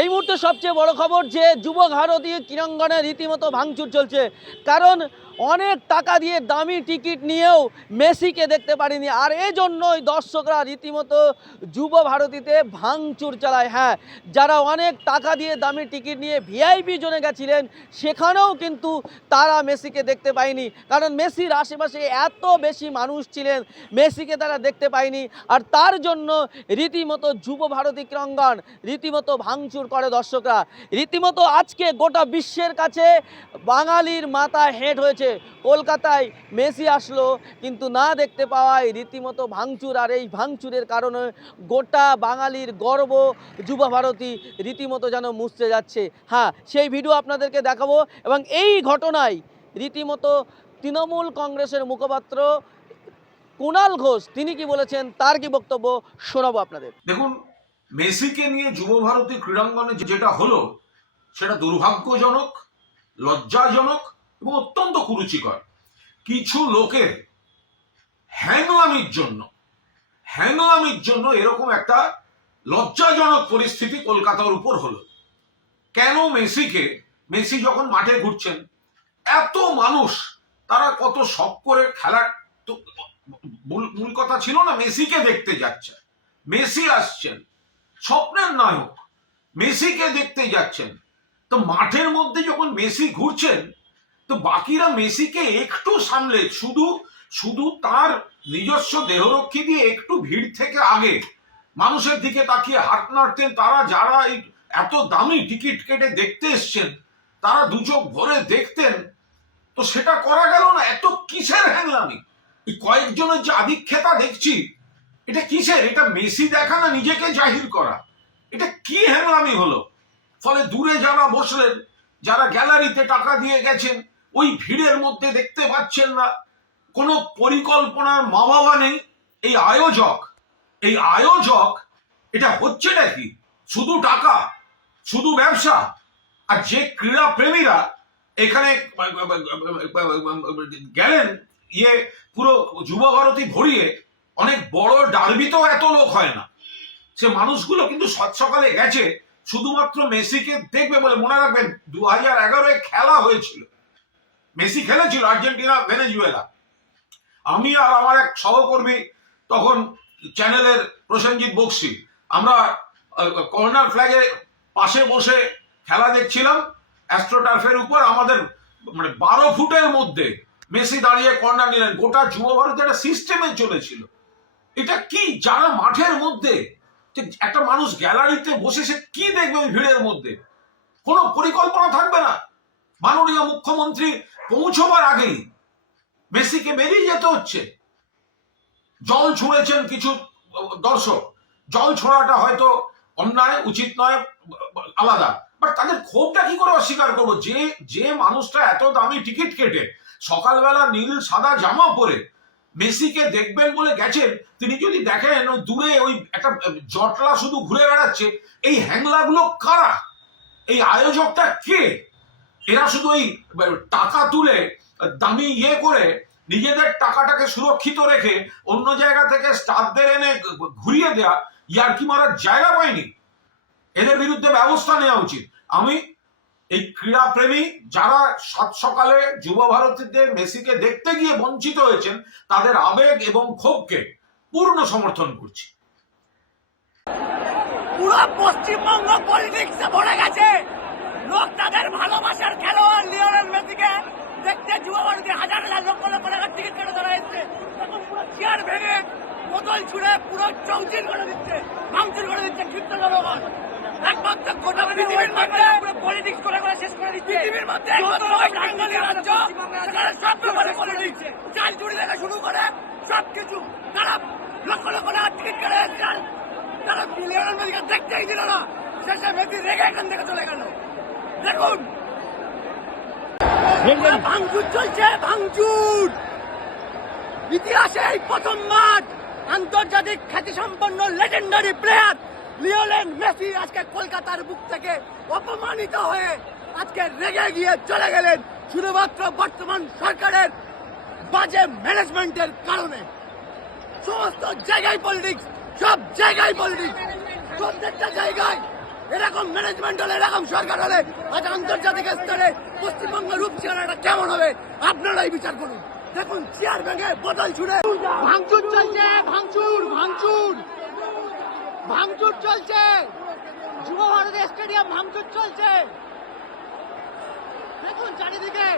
এই মুহূর্তে সবচেয়ে বড় খবর যে যুব ভারতী ক্রীড়াঙ্গনে রীতিমতো ভাঙচুর চলছে। কারণ অনেক টাকা দিয়ে দামি টিকিট নিয়েও মেসিকে দেখতে পারিনি, আর এই জন্যই দর্শকরা রীতিমতো যুব ভারতীতে ভাঙচুর চালায়। হ্যাঁ, যারা অনেক টাকা দিয়ে দামি টিকিট নিয়ে ভিআইপি জোনে গেছিলেন সেখানেও কিন্তু তারা মেসিকে দেখতে পায়নি, কারণ মেসির আশেপাশে এত বেশি মানুষ ছিলেন, মেসিকে তারা দেখতে পায়নি। আর তার জন্য রীতিমতো যুব ভারতী ক্রীড়াঙ্গন রীতিমতো ভাঙচুর করে দর্শকরা। রীতিমতো আজকে গোটা বিশ্বের কাছে বাঙালির মাথা হেঁট হয়েছে। কলকাতায় মেসি আসলো কিন্তু না দেখতে পাওয়ায় রীতিমতো ভাঙচুর, আর এই ভাঙচুরের কারণে গোটা বাঙালির গর্ব যুব ভারতী রীতিমতো যেন মুছতে যাচ্ছে। হ্যাঁ, সেই ভিডিও আপনাদেরকে দেখাবো। এবং এই ঘটনায় রীতিমতো তৃণমূল কংগ্রেসের মুখপাত্র কুণাল ঘোষ তিনি কি বলেছেন, তার কি বক্তব্য শোনাবো আপনাদের। দেখুন, মেসিকে নিয়ে যুব ভারতী ক্রীড়াঙ্গনে যেটা হলো সেটা দুর্ভাগ্যজনক, লজ্জাজনক এবং অত্যন্ত কুরুচিকর। কিছু লোকের হ্যাংলামির জন্য এরকম একটা লজ্জাজনক পরিস্থিতি কলকাতার উপর হলো। কেন মেসি যখন মাঠে ঘুরছেন, এত মানুষ তারা কত শখ করে খেলার, তো মূল কথা ছিল না মেসিকে দেখতে যাচ্ছে, মেসি আসছেন, স্বপ্নের নায়ক, মেসিকে দেখতে যাচ্ছেন। তো মাঠের মধ্যে যখন মেসি ঘুরছেন তো বাকিরা মেসিকে একটু সামলে শুধু তার নিজস্ব দেহরক্ষী দিয়ে একটু ভিড় থেকে আগে মানুষের দিকে তাকিয়ে হাত নাড়তেন। তারা যারা এই এত দামি টিকিট কেটে দেখতে এসছেন তারা দু চোখ ভরে দেখতেন। তো সেটা করা গেল না। এত কিসের হ্যাংলামি? এই কয়েকজনের যে আধিক্যতা দেখছি, এটা কিসের? এটা মেসি দেখা না নিজেকে জাহির করা? এটা কি হ্যাংলামি হলো? ফলে দূরে যারা বসলেন, যারা গ্যালারিতে টাকা দিয়ে গেছেন, ওই ভিড়ের মধ্যে দেখতে পাচ্ছেন না। কোনো পরিকল্পনার মা বাবা নেই। এই আয়োজক এটা হচ্ছেটা কি? শুধু টাকা, শুধু ব্যবসা। আর যে ক্রীড়া প্রেমীরা এখানে গেলেন, পুরো যুব ভারতী ভরিয়ে, অনেক বড় ডার্বিতেও এত লোক হয় না। সে মানুষগুলো কিন্তু সকালে গেছে শুধুমাত্র মেসিকে দেখবে বলে। মনে রাখবেন 2011 খেলা হয়েছিল, মেসি খেলেছিল আর্জেন্টিনা ভেনেজুয়েলা। আমি আর আমার এক সহকর্মী তখন চ্যানেলের প্রসেনজিৎ বক্সি, আমরা কর্নার ফ্ল্যাগের পাশে বসে খেলা দেখছিলাম অ্যাস্ট্রোটার্ফের উপর। আমাদের 12 ফুটের মধ্যে মেসি দাঁড়িয়ে কর্নার নিলেন। গোটা যুব ভারত একটা সিস্টেমে চলেছিল। এটা কি? যারা মাঠের মধ্যে, একটা মানুষ গ্যালারিতে বসে সে কি দেখবে ওই ভিড়ের মধ্যে? কোনো পরিকল্পনা থাকবে না। মাননীয় মুখ্যমন্ত্রী পৌঁছবার আগেই মেসিকে বেরিয়ে যেতে হচ্ছে। জল ছুঁড়েছেন কিছু দর্শক, জল ছোড়াটা হয়তো অন্যায়, উচিত নয়, আলাদা। বাট তাদের ক্ষোভটা কি করে অস্বীকার করবো? যে মানুষটা এত দামি টিকিট কেটে সকালবেলা নীল সাদা জামা পরে মেসিকে দেখবেন বলে গেছেন, তিনি যদি দেখেন ওই দূরে ওই একটা জটলা শুধু ঘুরে বেড়াচ্ছে, এই হ্যাংলাগুলো কারা? এই আয়োজকটা কে? এরা শুধু ওই টাকা তুলে দামি করে নিজেদের টাকাটাকে সুরক্ষিত রেখে অন্য জায়গা থেকে স্টাফদের এনে ঘুরিয়ে দেয়া, ইয়ার্কি মারার জায়গা পায়নি। এদের বিরুদ্ধে ব্যবস্থা নেওয়া উচিত। আমি এই ক্রীড়া প্রেমী যারা সকালে যুব ভারতীতে মেসিকে দেখতে গিয়ে বঞ্চিত হয়েছেন, তাদের আবেগ এবং ক্ষোভকে পূর্ণ সমর্থন করছি। পুরো পশ্চিমবঙ্গ পলিটিক্সে ভরে গেছে। লোক তাদের ভালোবাসার খেলোয়াড় লিওনেল মেসিকে দেখতে যুব ভারতী হাজার লক্ষ টাকার টিকিট কেটে ধরা হচ্ছে। এখন পুরো চেয়ার ভেঙে, বোতল ছুড়ে পুরো চৌচির করে দিচ্ছে, ভাঙচুর করে দিচ্ছে ক্ষিপ্ত জনগণ। একমাত্র গোটা পৃথিবীর মধ্যে পলিটিক্স করে শেষ করে দিচ্ছে। পৃথিবীর মধ্যে বাঙালি রাজ্য, সেখানে সব ব্যাপারে পলিটিক্স, চাল চুরি থেকে শুরু করে সবকিছু। তারা লক্ষ টাকার টিকিট কেটে এসেছেন, তারা লিওনেল মেসিকে দেখতেই দিল না। শেষে মেসি রেগে এখান থেকে চলে গেল। দেখুন ভাঙচুর চলছে, ভাঙচুর। ইতিহাসে এই প্রথমবার আন্তর্জাতিক খ্যাতিসম্পন্ন লেজেন্ডারি প্লেয়ার লিওনেল মেসি আজকে কলকাতার বুক থেকে অপমানিত হয়ে আজকে রেগে গিয়ে চলে গেলেন শুধুমাত্র বর্তমান সরকারের বাজে ম্যানেজমেন্টের কারণে। সমস্ত জায়গায় পলিটিক্স, সব জায়গায় পলিটিক্স, প্রত্যেকটা জায়গায় এরকম ম্যানেজমেন্ট হলে, এরকম সরকার হলে আজ আন্তর্জাতিক স্তরে পশ্চিমবঙ্গ রূপ চেহারাটা কেমন হবে আপনারাই বিচার করুন। দেখুন চেয়ার ভেঙে বোতল ছুড়ে ভাঙচুর চলছে, ভাঙচুর ভাঙচুর ভাঙচুর চলছে, যুব ভারতী স্টেডিয়াম ভাঙচুর চলছে। দেখুন চারিদিকে